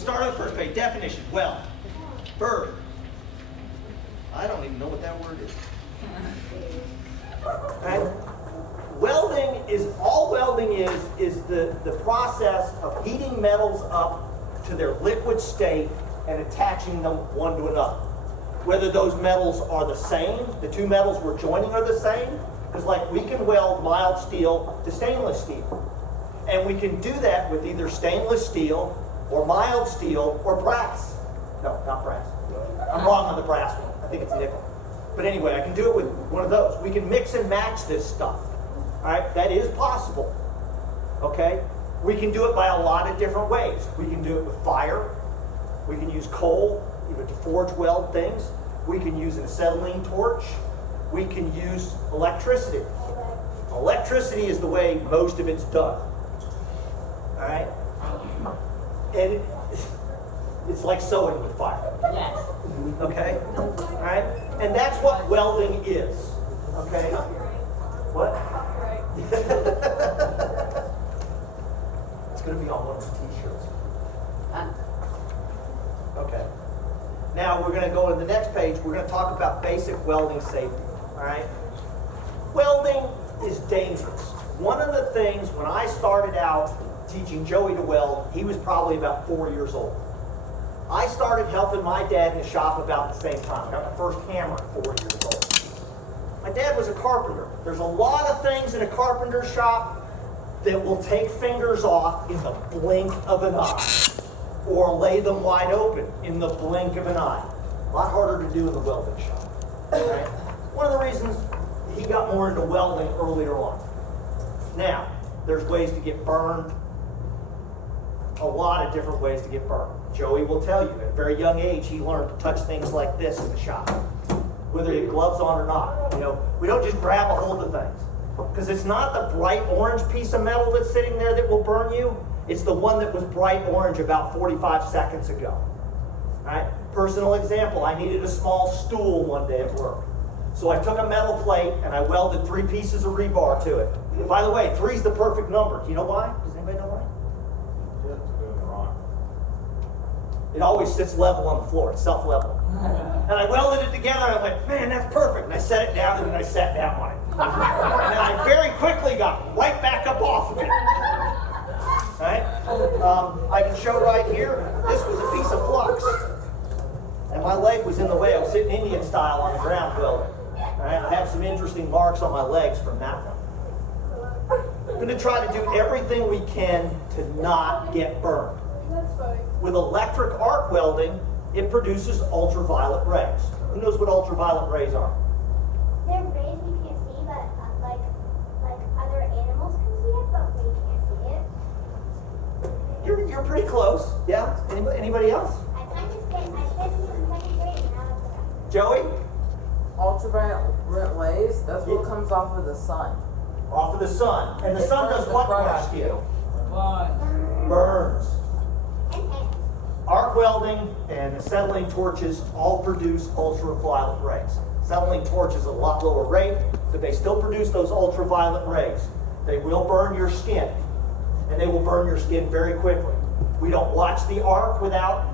start on the first page. Definition, weld. Verb. I don't even know what that word is. Right? Welding is, all welding is the process of heating metals up to their liquid state and attaching them one to another. Whether those metals are the same, the two metals we're joining are the same, because like we can weld mild steel to stainless steel. And we can do that with either stainless steel or mild steel or brass. No, not brass. I'm wrong on the brass one. I think it's nickel. But anyway, I can do it with one of those. We can mix and match this stuff. All right, that is possible. Okay? We can do it by a lot of different ways. We can do it with fire. We can use coal, even to forge weld things. We can use an acetylene torch. We can use electricity. Electricity is the way most of it's done. All right? And it's like sewing with fire. Yes. Okay? All right? And that's what welding is. Okay? What? It's going to be on one of the t-shirts. Okay. Now we're going to go to the next page. We're going to talk about basic welding safety. All right? Welding is dangerous. One of the things when I started out teaching Joey to weld, he was probably about 4 years old. I started helping my dad in the shop about the same time. I got my first hammer at 4 years old. My dad was a carpenter. There's a lot of things in a carpenter shop that will take fingers off in the blink of an eye, or lay them wide open in the blink of an eye. A lot harder to do in the welding shop. Right? One of the reasons he got more into welding earlier on. Now, there's ways to get burned. A lot of different ways to get burned. Joey will tell you, at a very young age, he learned to touch things like this in the shop, whether he had gloves on or not. You know, we don't just grab a hold of things, because it's not the bright orange piece of metal that's sitting there that will burn you. It's the one that was bright orange about 45 seconds ago. All right? Personal example, I needed a small stool one day at work. So I took a metal plate and I welded 3 pieces of rebar to it. And by the way, 3 is the perfect number. Do you know why? Does anybody know why? It always sits level on the floor. It's self-level. And I welded it together and I went, man, that's perfect. And I set it down and then I sat down on it. And then I very quickly got right back up off of it. All right? I can show right here, this was a piece of flux. And my leg was in the way. I was sitting Indian style on the ground welding. All right? I have some interesting marks on my legs from that one. We're going to try to do everything we can to not get burned. With electric arc welding, it produces ultraviolet rays. Who knows what ultraviolet rays are? They're rays we can't see, but like other animals can see it, but we can't see it. You're pretty close. Yeah? Anybody else? I kind of said in second grade and now it's Joey? Ultraviolet rays, that's what comes off of the sun. Off of the sun. And the sun does what to our skin? Burns. Arc welding and acetylene torches all produce ultraviolet rays. Acetylene torch is a lot lower rate, but they still produce those ultraviolet rays. They will burn your skin, and they will burn your skin very quickly. We don't watch the arc without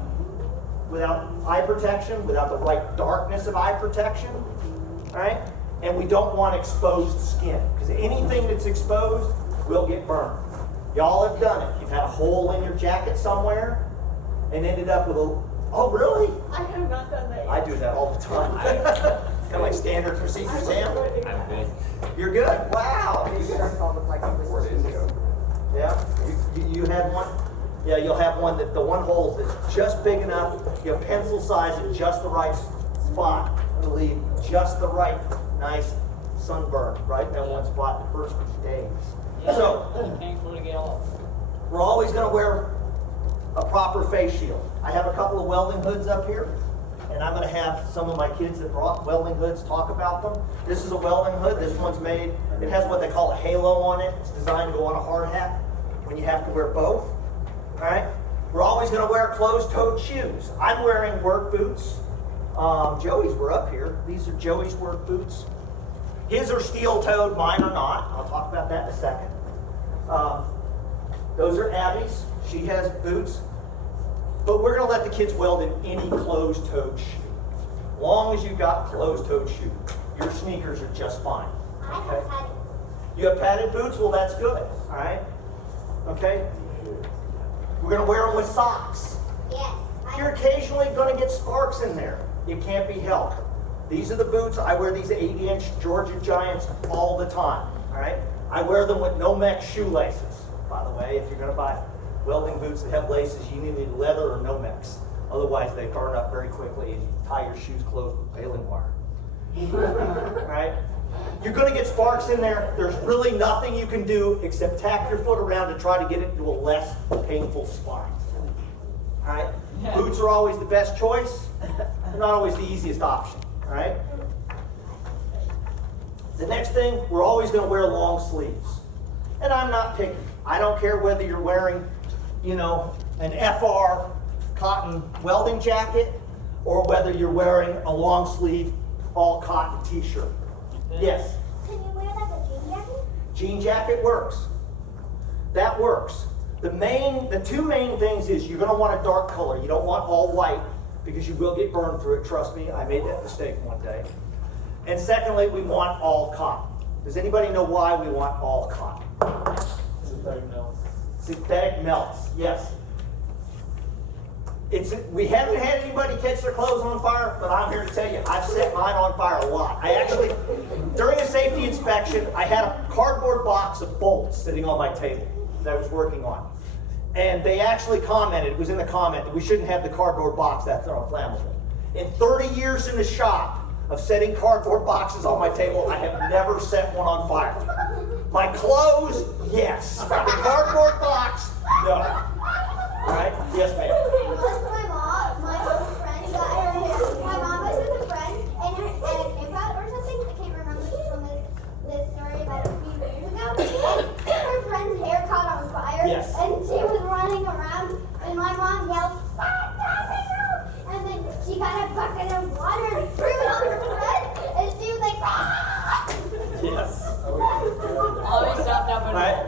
eye protection, without the right darkness of eye protection, all right? And we don't want exposed skin, because anything that's exposed will get burned. Y'all have done it. You've had a hole in your jacket somewhere, and ended up with a, oh really? I have not done that yet. I do that all the time. Kind of like standard procedure, Sam. I'm good. You're good? Wow. 4 days ago. Yeah? You had one? Yeah, you'll have one that the one hole that's just big enough, you know, pencil size at just the right spot to leave just the right nice sunburn, right? That one spot that hurts for days. So, Painful to get off. we're always going to wear a proper face shield. I have a couple of welding hoods up here, and I'm going to have some of my kids that brought welding hoods talk about them. This is a welding hood. This one's made, it has what they call a halo on it. It's designed to go on a hard hat when you have to wear both. All right? We're always going to wear closed-toed shoes. I'm wearing work boots. Joey's were up here. These are Joey's work boots. His are steel-toed, mine are not. I'll talk about that in a second. Those are Abby's. She has boots. But we're gonna let the kids weld in any closed-toed shoe. As long as you've got closed-toed shoe, your sneakers are just fine. I Okay? have padded. You have padded boots? Well, that's good, all right? Okay? We're gonna wear them with socks. Yes. You're occasionally gonna get sparks in there. It can't be helped. These are the boots. I wear these 80-inch Georgia Giants all the time, all right? I wear them with Nomex shoelaces. By the way, if you're gonna buy welding boots that have laces, you need either leather or Nomex. Otherwise, they burn up very quickly and you tie your shoes closed with baling wire. All right? You're gonna get sparks in there. There's really nothing you can do except tap your foot around to try to get it into a less painful spot. All right? Boots are always the best choice. They're not always the easiest option. All right? The next thing, we're always going to wear long sleeves. And I'm not picky. I don't care whether you're wearing, an FR cotton welding jacket or whether you're wearing a long sleeve all cotton t-shirt. Yes? Can you wear like a jean jacket? Jean jacket works. That works. The two main things is you're going to want a dark color. You don't want all white because you will get burned through it. Trust me, I made that mistake one day. And secondly, we want all cotton. Does anybody know why we want all cotton? Synthetic melts. Synthetic melts, yes. We haven't had anybody catch their clothes on fire, but I'm here to tell you, I've set mine on fire a lot. I actually, during a safety inspection, I had a cardboard box of bolts sitting on my table that I was working on. And they actually commented, it was in the comment, that we shouldn't have the cardboard box that's flammable. In 30 years in the shop of setting cardboard boxes on my table, I have never set one on fire. My clothes, yes. The cardboard box, no. All right? Yes, ma'am. Once my mom's friend got her hair. My mom was with a friend and at a campout or something. I can't remember. She told me this story about a few years ago. And her friend's hair caught on fire. Yes. And she was running around, and my mom yelled, "Stop, stop, stop!" And then she got a bucket of water and threw it on her friend, and she was like, "Ah!" Yes. Always stopped up and Right?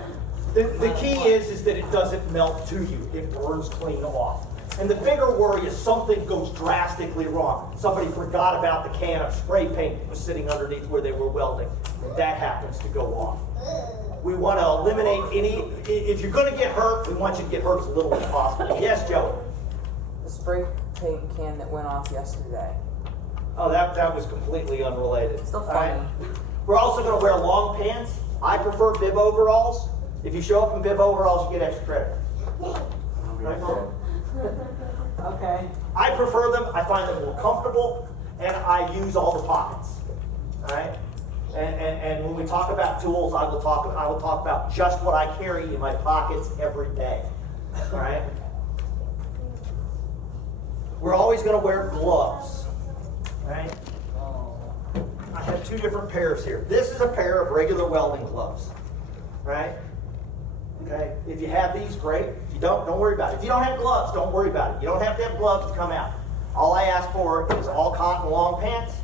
The key is that it doesn't melt to you. It burns clean off. And the bigger worry is something goes drastically wrong. Somebody forgot about the can of spray paint that was sitting underneath where they were welding. And that happens to go off. We want to eliminate if you're going to get hurt, we want you to get hurt as little as possible. Yes, Joe? the spray paint can that went off yesterday. Oh, that was completely unrelated. Still All funny. right. We're also going to wear long pants. I prefer bib overalls. If you show up in bib overalls, you get extra credit. Right, Mom? Okay. I prefer them. I find them more comfortable, and I use all the pockets. All right. And when we talk about tools, I will talk about just what I carry in my pockets every day. All right. We're always going to wear gloves. All right. I have two different pairs here. This is a pair of regular welding gloves. Right. Okay. If you have these, great. If you don't worry about it. If you don't have gloves, don't worry about it. You don't have to have gloves to come out. All I ask for is all cotton long pants,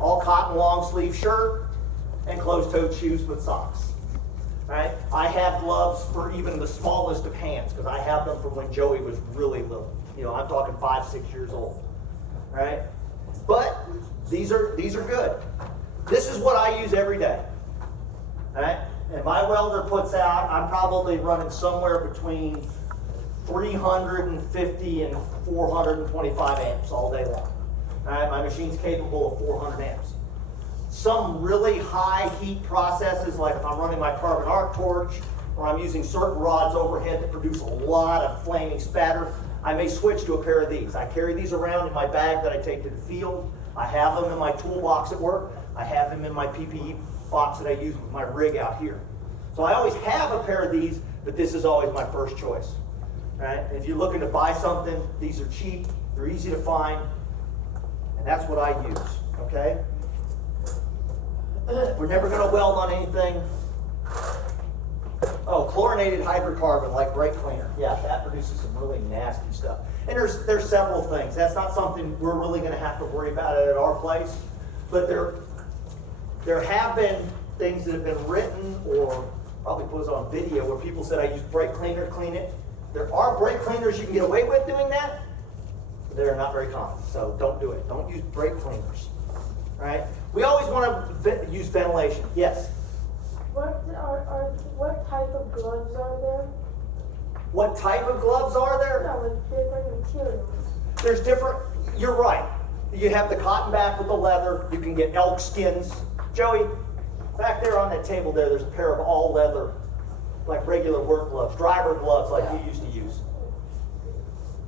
all cotton long sleeve shirt, and closed-toed shoes with socks. Right? I have gloves for even the smallest of hands because I have them from when Joey was really little. You know, I'm talking 5, 6 years old. Right? But these are good. This is what I use every day. All right? And my welder puts out, I'm probably running somewhere between 350 and 425 amps all day long. All right? My machine's capable of 400 amps. Some really high heat processes, like if I'm running my carbon arc torch, or I'm using certain rods overhead that produce a lot of flaming spatter, I may switch to a pair of these. I carry these around in my bag that I take to the field. I have them in my toolbox at work. I have them in my PPE box that I use with my rig out here. So I always have a pair of these, but this is always my first choice. Right? If you're looking to buy something, these are cheap, they're easy to find, and that's what I use. Okay? We're never going to weld on anything. Oh, chlorinated hydrocarbon like brake cleaner. Yeah, that produces some really nasty stuff. And there's several things. That's not something we're really going to have to worry about at our place. But there have been things that have been written or probably put on video where people said I use brake cleaner to clean it. There are brake cleaners you can get away with doing that. They're not very common, so don't do it. Don't use brake cleaners. All right? We always want to use ventilation. Yes? What type of gloves are there? What type of gloves are there? Yeah, with different materials. There's different, you're right. You have the cotton back with the leather. You can get elk skins. Joey, back there on that table there's a pair of all leather, like regular work gloves, driver gloves like you used to use.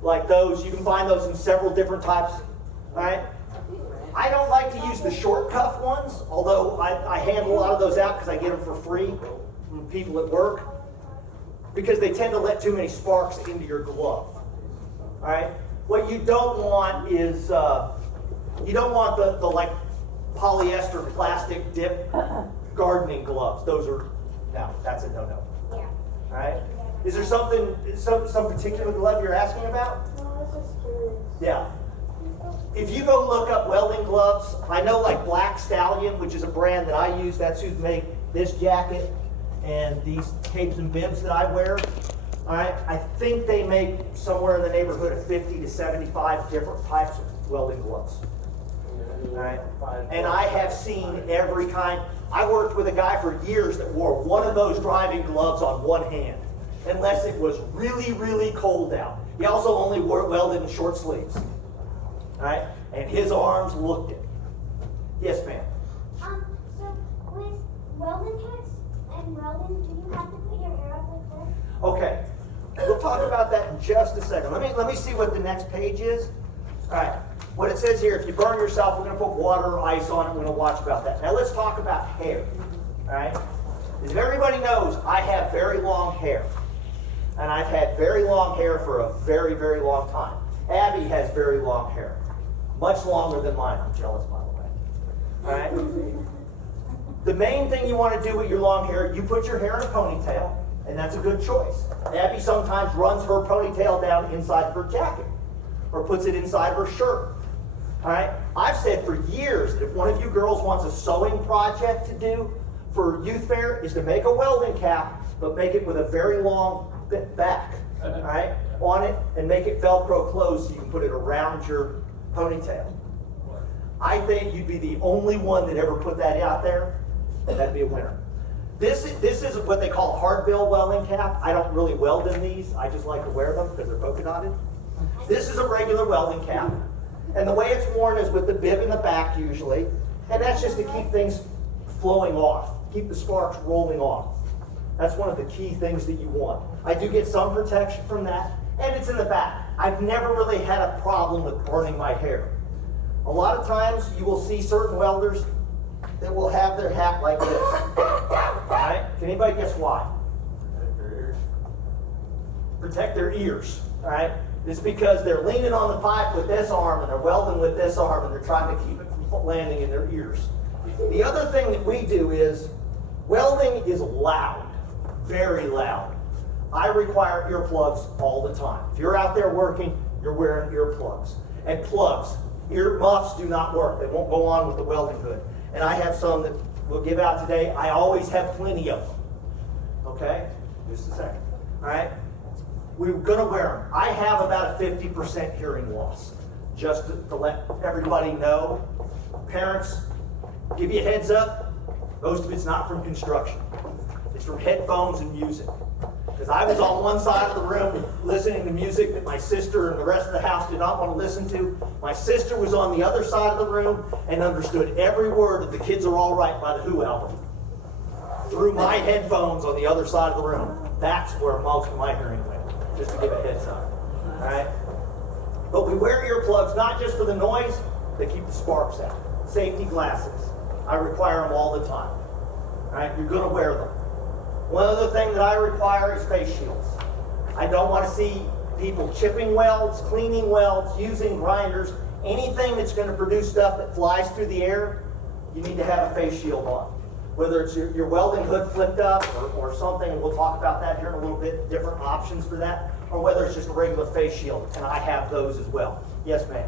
Like those, you can find those in several different types. All right? I don't like to use the short cuff ones, although I hand a lot of those out because I get them for free from people at work, because they tend to let too many sparks into your glove. All right? What you don't want is, you don't want the like polyester plastic dip gardening gloves. Those are, no, that's a no-no. Yeah. All right? Is there something, some particular glove you're asking about? No, I was just curious. Yeah. If you go look up welding gloves, I know like Black Stallion, which is a brand that I use, that's who make this jacket and these capes and bibs that I wear. All right, I think they make somewhere in the neighborhood of 50 to 75 different types of welding gloves. All right, and I have seen every kind. I worked with a guy for years that wore one of those driving gloves on one hand, unless it was really, really cold out. He also only welded in short sleeves. All right, and his arms looked it. Yes, ma'am. So with welding hats and welding, do you have to put your hair up like this? Okay, we'll talk about that in just a second. Let me see what the next page is. All right, what it says here, if you burn yourself, we're going to put water or ice on it. We're going to watch about that. Now let's talk about hair. All right, as everybody knows, I have very long hair, and I've had very long hair for a very, very long time. Abby has very long hair, much longer than mine. I'm jealous, by the way. All right. The main thing you want to do with your long hair, you put your hair in a ponytail, and that's a good choice. Abby sometimes runs her ponytail down inside her jacket, or puts it inside her shirt. All right. I've said for years that if one of you girls wants a sewing project to do for youth fair, is to make a welding cap, but make it with a very long back. All right, on it, and make it Velcro closed so you can put it around your ponytail. I think you'd be the only one that ever put that out there, and that'd be a winner. This is what they call a hard bill welding cap. I don't really weld in these. I just like to wear them because they're polka dotted. This is a regular welding cap, and the way it's worn is with the bib in the back usually, and that's just to keep things flowing off, keep the sparks rolling off. That's one of the key things that you want. I do get some protection from that, and it's in the back. I've never really had a problem with burning my hair. A lot of times you will see certain welders that will have their hat like this. All right? Can anybody guess why? Protect their ears. All right? It's because they're leaning on the pipe with this arm and they're welding with this arm and they're trying to keep it from landing in their ears. The other thing that we do is welding is loud. Very loud. I require earplugs all the time. If you're out there working, you're wearing earplugs. And plugs, ear muffs do not work. They won't go on with the welding hood. And I have some that we'll give out today. I always have plenty of them. Okay? Just a second. All right? We're going to wear them. I have about a 50% hearing loss. Just to let everybody know. Parents, give you a heads up. Most of it's not from construction. It's from headphones and music. Because I was on one side of the room listening to music that my sister and the rest of the house did not want to listen to. My sister was on the other side of the room and understood every word of The Kids Are All Right by the Who album. Through my headphones on the other side of the room. That's where most of my hearing went. Just to give a heads up. Alright? But we wear earplugs not just for the noise, they keep the sparks out. Safety glasses. I require them all the time. Alright? You're going to wear them. One other thing that I require is face shields. I don't want to see people chipping welds, cleaning welds, using grinders, anything that's going to produce stuff that flies through the air, you need to have a face shield on. Whether it's your welding hood flipped up or something, and we'll talk about that here in a little bit, different options for that, or whether it's just a regular face shield, and I have those as well. Yes, ma'am.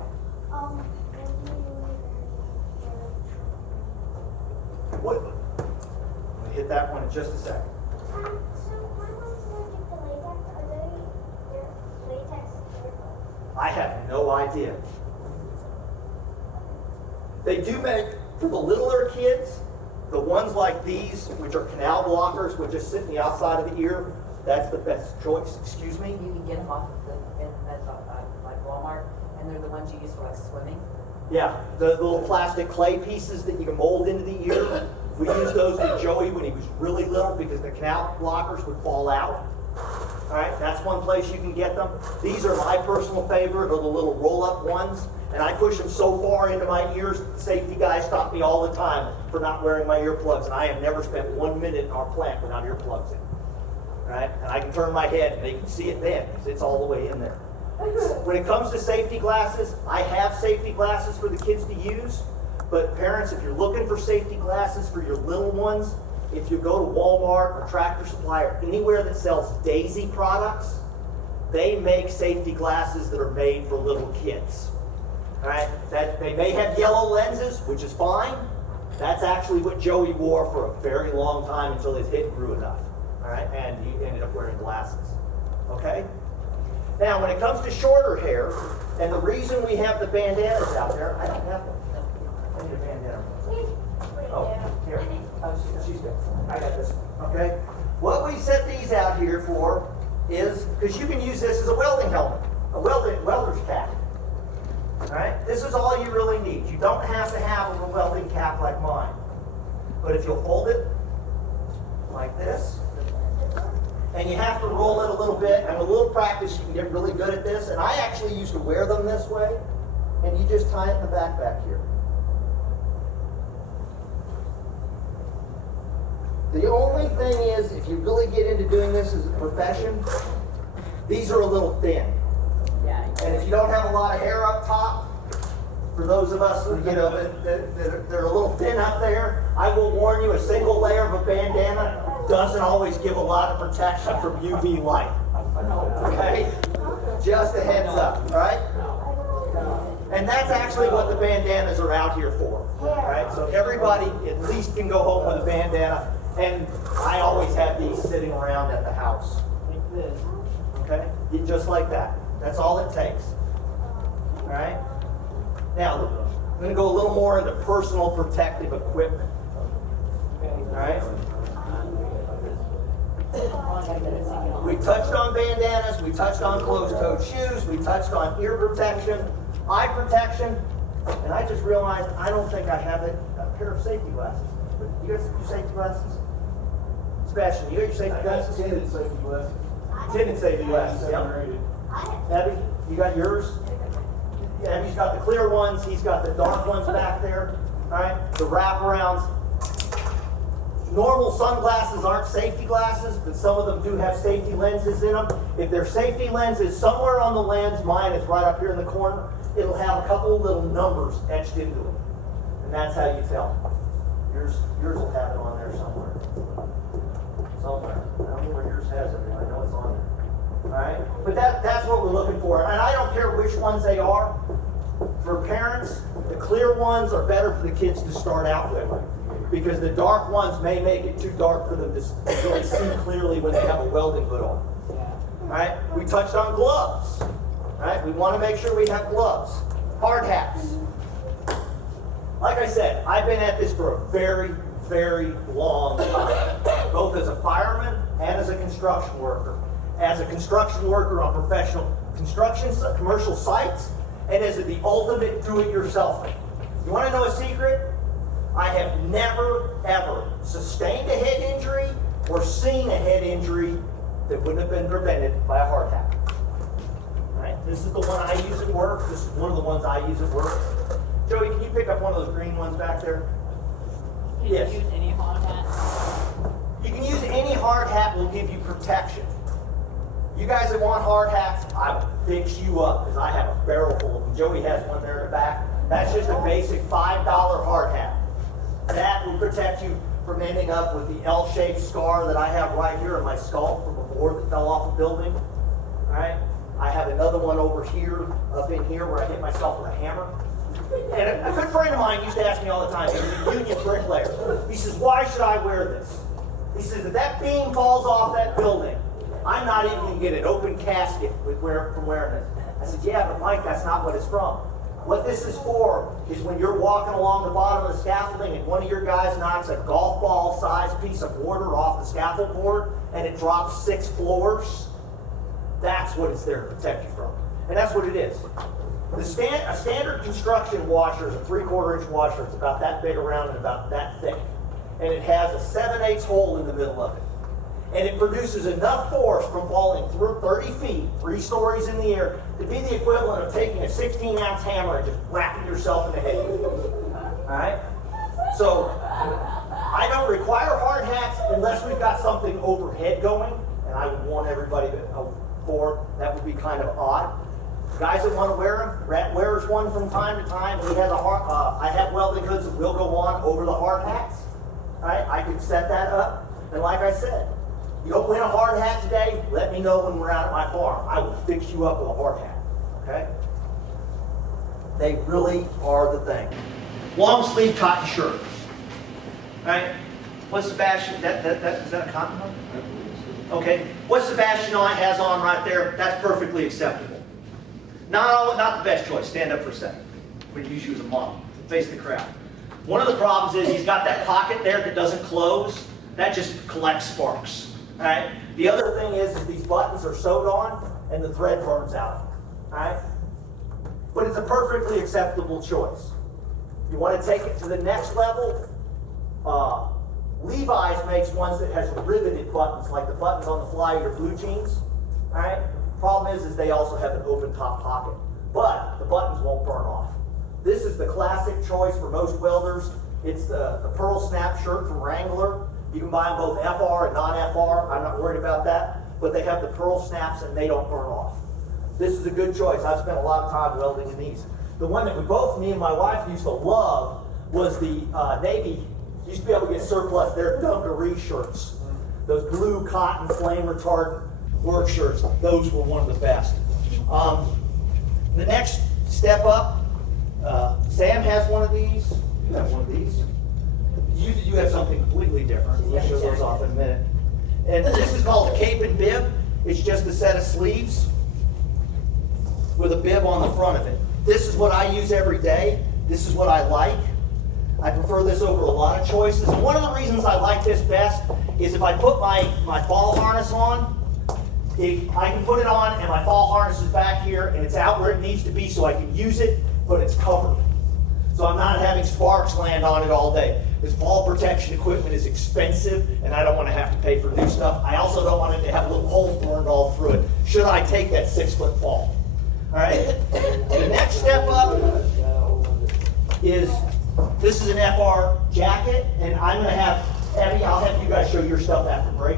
What? I'll hit that one in just a second. So my mom's allergic to latex. Are they latex? I have no idea. They do make, for the littler kids, the ones like these, which are canal blockers, which just sit in the outside of the ear, that's the best choice. Excuse me? You can get them off of like Walmart, and they're the ones you use for like swimming. Yeah, the little plastic clay pieces that you can mold into the ear. We used those with Joey when he was really little because the canal blockers would fall out. All right, that's one place you can get them. These are my personal favorite, are the little roll-up ones. And I push them so far into my ears, the safety guys stop me all the time for not wearing my earplugs. And I have never spent 1 minute in our plant without earplugs in. All right, and I can turn my head and they can see it then because it's all the way in there. When it comes to safety glasses, I have safety glasses for the kids to use. But parents, if you're looking for safety glasses for your little ones, if you go to Walmart or Tractor Supply or anywhere that sells Daisy products, they make safety glasses that are made for little kids. All right, that they may have yellow lenses, which is fine. That's actually what Joey wore for a very long time until his head grew enough. All right, and he ended up wearing glasses. Okay? Now, when it comes to shorter hair, and the reason we have the bandanas out there, I don't have one. I need a bandana. Oh, here. Oh, she's good. I got this one. Okay? What we set these out here for is, because you can use this as a welding helmet, a welder's cap. All right? This is all you really need. You don't have to have a welding cap like mine. But if you'll hold it like this, and you have to roll it a little bit, and with a little practice you can get really good at this. And I actually used to wear them this way, and you just tie it in the back here. The only thing is, if you really get into doing this as a profession, these are a little thin. Yeah. And if you don't have a lot of hair up top, for those of us that are a little thin up there, I will warn you, a single layer of a bandana doesn't always give a lot of protection from UV light. Okay? Just a heads up, right? And that's actually what the bandanas are out here for. Right? So everybody at least can go home with a bandana. And I always have these sitting around at the house. Like this. Okay? Just like that. That's all it takes. Alright? Now, I'm going to go a little more into personal protective equipment. Alright? We touched on bandanas, we touched on closed-toed shoes, we touched on ear protection, eye protection, and I just realized I don't think I have a pair of safety glasses. You guys have your safety glasses? Sebastian, you got your safety glasses? Tinted safety glasses. Tinted safety glasses, yeah. Abby, you got yours? Yeah, Abby's got the clear ones, he's got the dark ones back there, alright? The wraparounds. Normal sunglasses aren't safety glasses, but some of them do have safety lenses in them. If they're safety lenses, somewhere on the lens, mine is right up here in the corner, it'll have a couple of little numbers etched into it. And that's how you tell. Yours will have it on there somewhere. Somewhere. I don't know where yours has it, I know it's on there. Alright? But that's what we're looking for. And I don't care which ones they are. For parents, the clear ones are better for the kids to start out with. Because the dark ones may make it too dark for them to really see clearly when they have a welding hood on. Alright? We touched on gloves. Alright? We want to make sure we have gloves. Hard hats. Like I said, I've been at this for a very, very long time. Both as a fireman and as a construction worker. As a construction worker on professional construction, commercial sites, and as the ultimate do-it-yourselfer. You want to know a secret? I have never, ever sustained a head injury or seen a head injury that wouldn't have been prevented by a hard hat. All right, this is the one I use at work. This is one of the ones I use at work. Joey, can you pick up one of those green ones back there? Yes. Can you use any hard hat? You can use any hard hat will give you protection. You guys that want hard hats, I will fix you up because I have a barrel full of them. Joey has one there in the back. That's just a basic $5 hard hat. That will protect you from ending up with the L-shaped scar that I have right here in my skull from a board that fell off a building. All right? I have another one over here, up in here, where I hit myself with a hammer. And a good friend of mine used to ask me all the time, he was a union bricklayer. He says, why should I wear this? He says, if that beam falls off that building, I'm not even going to get an open casket from wearing this. I said, yeah, but Mike, that's not what it's from. What this is for is when you're walking along the bottom of the scaffolding and one of your guys knocks a golf ball sized piece of mortar off the scaffold board and it drops 6 floors, that's what it's there to protect you from. And that's what it is. A standard construction washer is a 3/4 inch washer. It's about that big around and about that thick. And it has a 7/8 hole in the middle of it. And it produces enough force from falling through 30 feet, 3 stories in the air, to be the equivalent of taking a 16-ounce hammer and just whacking yourself in the head. All right? So, I don't require hard hats unless we've got something overhead going, and I would warn everybody that would be kind of odd. Guys that want to wear them, Rat wears one from time to time. He has I have welding hoods that will go on over the hard hats. All right? I can set that up, and like I said, you don't win a hard hat today, let me know when we're out at my farm. I will fix you up with a hard hat, okay? They really are the thing. Long sleeve cotton shirt, right? What Sebastian, is that a cotton one? Okay, what Sebastian has on right there, that's perfectly acceptable. Not the best choice, stand up for a second. We're gonna use you as a model, face the crowd. One of the problems is he's got that pocket there that doesn't close, that just collects sparks. All right. The other thing is these buttons are sewed on and the thread burns out. All right. But it's a perfectly acceptable choice. You want to take it to the next level? Levi's makes ones that has riveted buttons, like the buttons on the fly of your blue jeans. All right. Problem is they also have an open top pocket, but the buttons won't burn off. This is the classic choice for most welders. It's the Pearl Snap shirt from Wrangler. You can buy them both FR and non-FR. I'm not worried about that. But they have the Pearl Snaps and they don't burn off. This is a good choice. I've spent a lot of time welding in these. The one that me and my wife used to love was the Navy. Used to be able to get surplus their dungaree shirts. Those blue cotton flame retardant work shirts. Those were one of the best. The next step up, Sam has one of these. You have one of these. You have something completely different. We'll show those off in a minute. And this is called a cape and bib. It's just a set of sleeves with a bib on the front of it. This is what I use every day. This is what I like. I prefer this over a lot of choices. One of the reasons I like this best is if I put my fall harness on, I can put it on and my fall harness is back here and it's out where it needs to be so I can use it, but it's covered. So I'm not having sparks land on it all day. This fall protection equipment is expensive and I don't want to have to pay for new stuff. I also don't want it to have little holes burned all through it. Should I take that 6-foot fall? All right. The next step up is, this is an FR jacket, and I'm going to have Abby, I'll have you guys show your stuff after break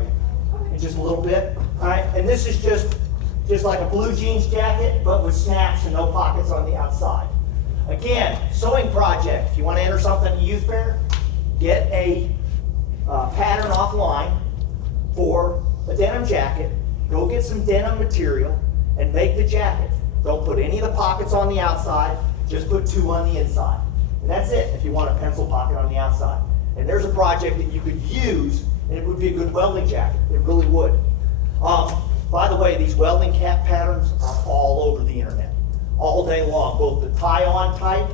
in just a little bit. All right. And this is just like a blue jeans jacket, but with snaps and no pockets on the outside. Again, sewing project. If you want to enter something in Youth Fair, get a pattern offline for a denim jacket. Go get some denim material and make the jacket. Don't put any of the pockets on the outside. Just put 2 on the inside. And that's it if you want a pencil pocket on the outside. And there's a project that you could use, and it would be a good welding jacket. It really would. By the way, these welding cap patterns are all over the internet. All day long, both the tie-on type,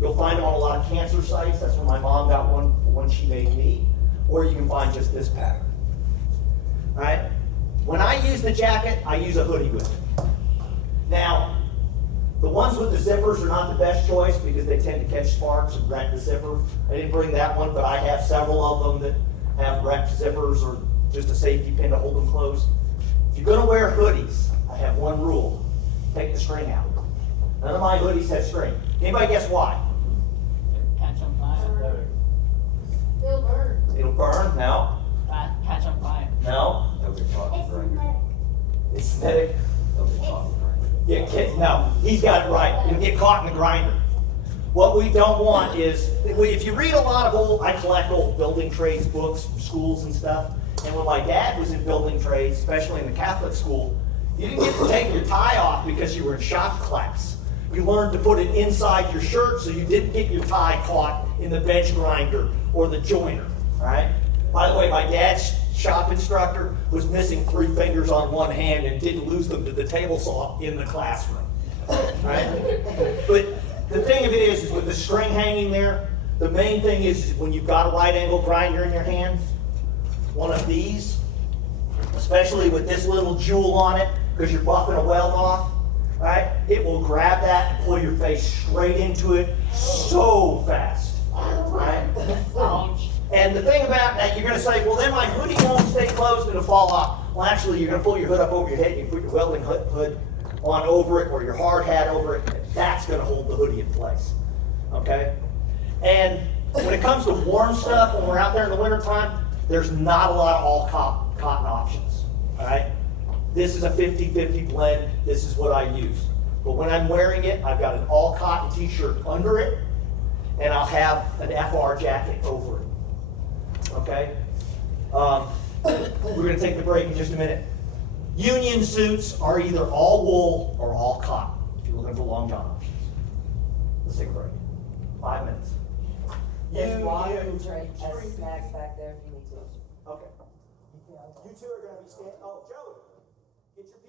you'll find on a lot of cancer sites. That's where my mom got one she made me. Or you can find just this pattern. All right? When I use the jacket, I use a hoodie with it. Now, the ones with the zippers are not the best choice because they tend to catch sparks and wreck the zipper. I didn't bring that one, but I have several of them that have wrecked zippers or just a safety pin to hold them closed. If you're going to wear hoodies, I have one rule. Take the string out. None of my hoodies have string. Anybody guess why? Catch on fire. It'll burn. It'll burn? No. Catch on fire. No. It's It's synthetic. No, he's got it right. You'll get caught in the grinder. What we don't want is, if you read a lot of I collect old building trades books from schools and stuff, and when my dad was in building trades, especially in the Catholic school, you didn't get to take your tie off because you were in shop class. You learned to put it inside your shirt so you didn't get your tie caught in the bench grinder or the joiner, all right? By the way, my dad's shop instructor was missing 3 fingers on one hand and didn't lose them to the table saw in the classroom. right? But the thing of it is with the string hanging there, the main thing is when you've got a right angle grinder in your hands, one of these, especially with this little jewel on it, because you're buffing a weld off, right? It will grab that and pull your face straight into it so fast, right? Ouch. And the thing about that, you're going to say, well, then my hoodie won't stay closed and it'll fall off. Well, actually, you're going to pull your hood up over your head and you put your welding hood on over it or your hard hat over it. And that's going to hold the hoodie in place, okay? And when it comes to warm stuff, when we're out there in the wintertime, there's not a lot of all cotton options, all right? This is a 50-50 blend. This is what I use. But when I'm wearing it, I've got an all cotton t-shirt under it, and I'll have an FR jacket over it. Okay? We're going to take the break in just a minute. Union suits are either all wool or all cotton, if you're looking for long john options. Let's take a break. 5 minutes. There's water and Trey. snacks back there if you need to. Okay. You two are going to be standing. Oh, Joey, get your